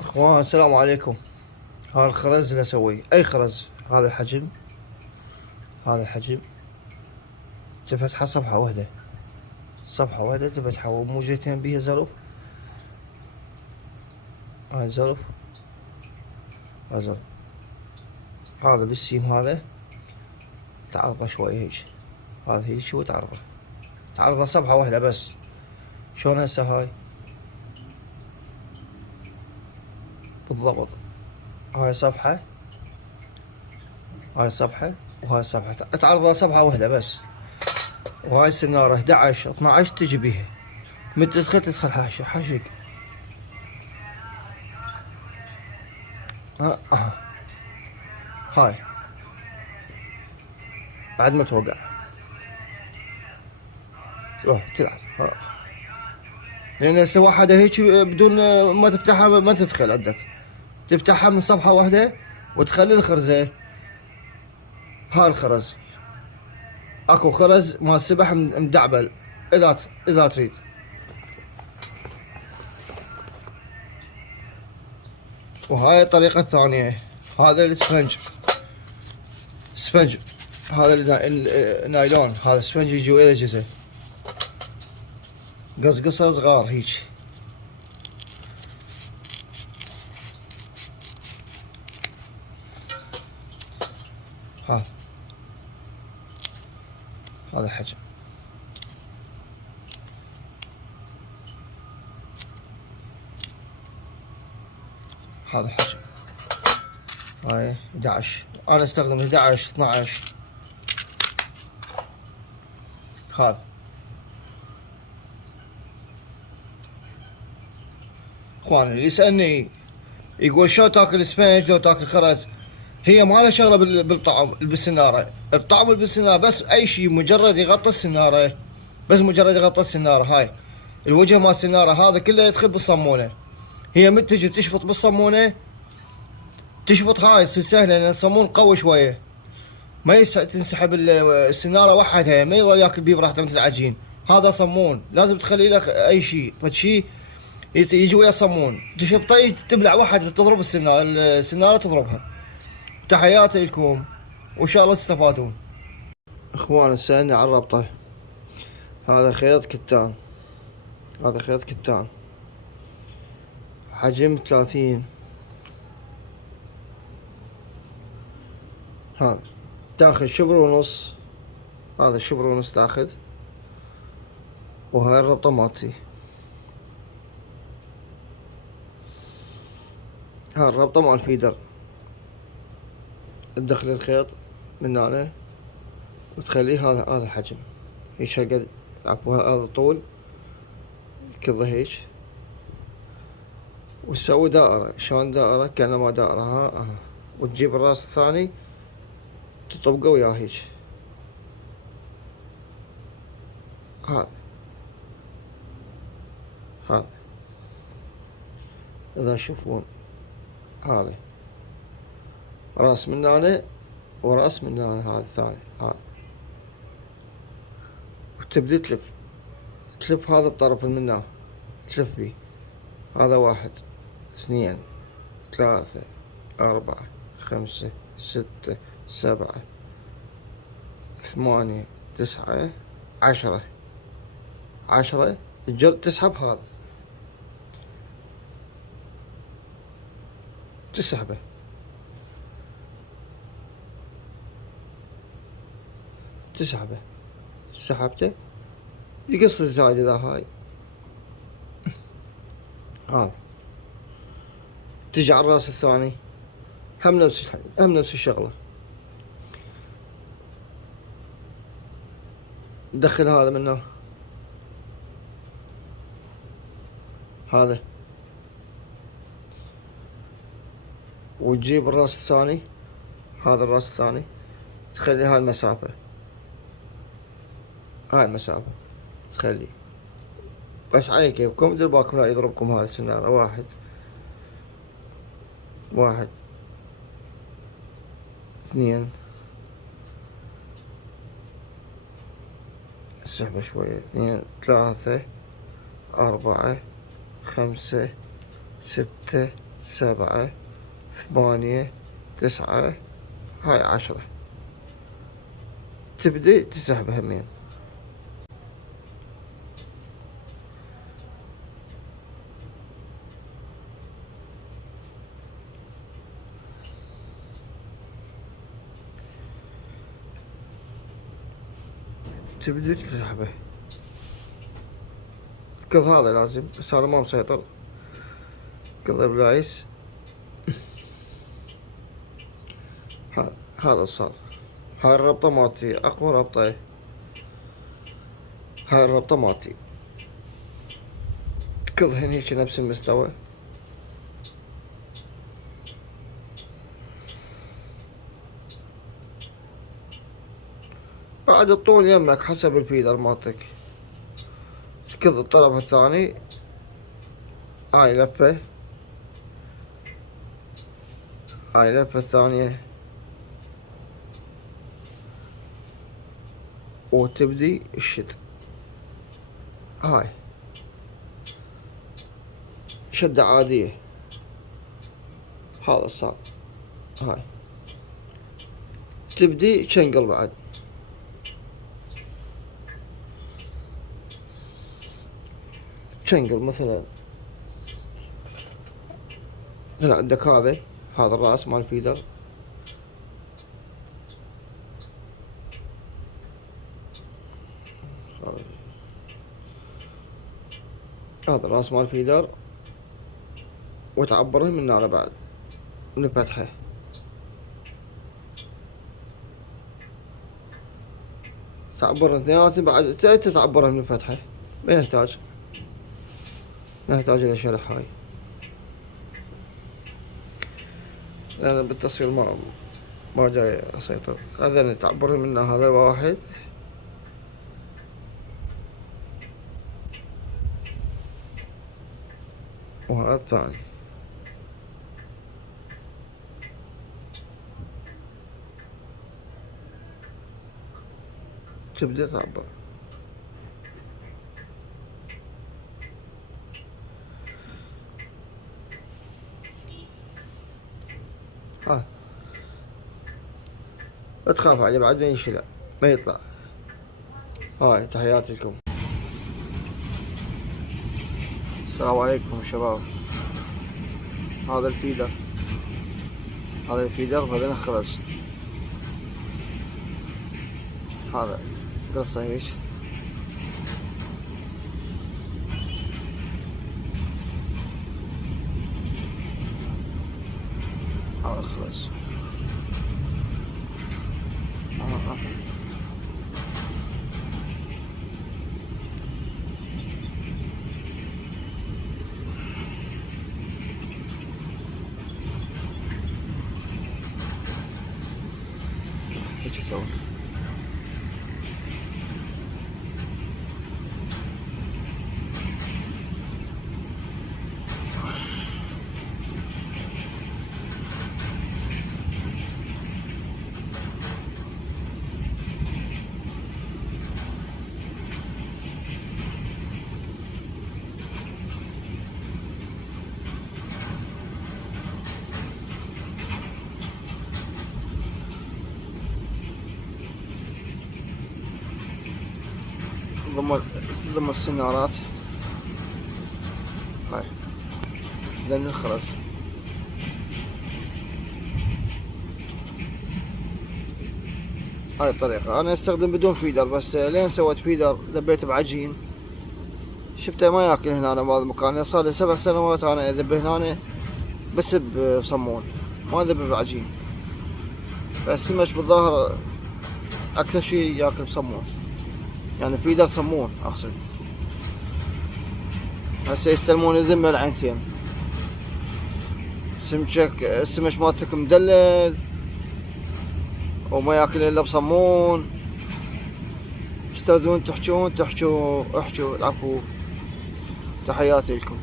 اخوان السلام عليكم. هذا الخرز اللي اسويه اي خرز، هذا الحجم، هذا الحجم تبي فتحة صفحة واحدة، صفحة واحدة تبي تحول مو جيتين بيها زلف. هاي زلف، هاي زلف، هذا بالسيم هذا تعرضه شوي هيك، هذا هيك شو تعرضه، تعرضه صفحة واحدة بس. شلون هسه هاي بالضبط، هاي صفحة، هاي صفحة وهاي صفحة، تعرضها صفحة واحدة بس. وهاي السنارة 11 12 تجي بيها، من تدخل حاشق. ها هاي بعد ما توقع روح تلعب. لان هسه واحدة هيك بدون ما تفتحها ما تدخل عندك، تفتحها من صفحة واحدة وتخلي الخرزة. هاي الخرز، اكو خرز مال سبح مدعبل، اذا تريد. وهاي الطريقة الثانية، هذا الاسفنج، اسفنج، هذا النايلون، هذا الاسفنج يجي ويا اجهزة قصقصة صغار هيك. هذا، هذا الحجم، هذا الحجم. هاي 11، انا استخدم 11 12. هذا اخواني اللي يسألني يقول شو تاكل اسفنج لو تاكل خرز، هي ما لها شغله بالطعم بالسناره، الطعم بالسناره بس اي شيء مجرد يغطي السناره، بس مجرد يغطي السناره. هاي الوجه مال السناره هذا كله يدخل بالصمونه، هي من تجي تشفط بالصمونه تشفط. هاي تصير سهله لان الصمون قوي شويه، ما تنسحب السناره وحدها، ما يظل ياكل بيه براحته مثل العجين. هذا صمون لازم تخلي له اي شيء فشي يجي ويا الصمون، تشبطي تبلع واحد تضرب السناره تضربها. تحياتي لكم وان شاء الله تستفادون. اخوان السنة على الربطة، هذا خيط كتان، هذا خيط كتان حجم 30. هذا تاخذ شبر ونص، هذا شبر ونص تاخذ. وهاي الربطة مالتي، هاي الربطة مال الفيدر، تدخل الخيط من هنا وتخليه هذا الحجم هيك هالقد، عفوا هذا الطول كذا هيك، وتسوي دائرة. شلون دائرة؟ كأنما دائرة ها. وتجيب الراس الثاني تطبقه وياه هيك. هذا إذا تشوفون هذا راس من هنا وراس من هنا، هذا الثاني. هذا وتبدي تلف هذا الطرف من هنا، تلف بيه. هذا 1 2 3 4 5 6 7 8 9 10 10. تسحب هذا، تسحبه، تسحبه، سحبته يقص الزايدة ذا. هاي هذا تجي على الراس الثاني هم نفس الشغلة، تدخل هذا منه، هذا وتجيب الراس الثاني، هذا الراس الثاني تخلي هاي المسافة، هاي المسافة تخلي. بس على كيفكم، دير بالكم لا يضربكم هذا السنارة. 1 1 2 اسحبه شوية، 2 3 4 5 6 7 8 9 هاي 10. تبدي تسحب همين. تبدي تسحبه. كذا هذا لازم، بس هذا ما مسيطر. كذا بلايس. هذا صار. هاي الربطة مالتي أقوى ربطة. هاي الربطة مالتي كلهن هيك نفس المستوى. بعد الطول يمك حسب الفيدر مالتك. كذا الطرف الثاني هاي لفة، هاي لفة الثانية، وتبدي الشد. هاي شدة عادية. هذا صار. هاي تبدي تشنقل بعد. تشنقل مثلا هنا عندك هذا الراس مال الفيدر. هذا الراس مال الفيدر، وتعبره من هنا بعد من الفتحة. تعبره اثنيناتهم بعد تعبره من الفتحة. ما يحتاج إلى شرح هاي، لأن بالتصوير ما جاي أسيطر. هذا تعبره منه، هذا واحد. وهذا الثاني. تبدأ تعبر. لا تخاف عليه بعد ما ينشلع ما يطلع. هاي تحياتي لكم. السلام عليكم شباب. هذا الفيدر وهذا الخرز. هذا قصة هيك. هذا الخرز. هيك يسوي. ضم السنارات. هاي ذن الخرز. هاي الطريقة. أنا أستخدم بدون فيدر، بس لين سويت فيدر ذبيت بعجين شفته ما ياكل هنا بهذا المكان. صار لي 7 سنوات أنا أذب هنا بس بصمون، ما أذب بعجين. فالسمك بالظاهر أكثر شي ياكل بصمون، يعني فيدر صمون أقصد. هسه يستلمون يذم العينتين. السمك مالتك مدلل وما ياكل الا بصمون. ايش تريدون تحجون؟ احجوا العفو. تحياتي لكم.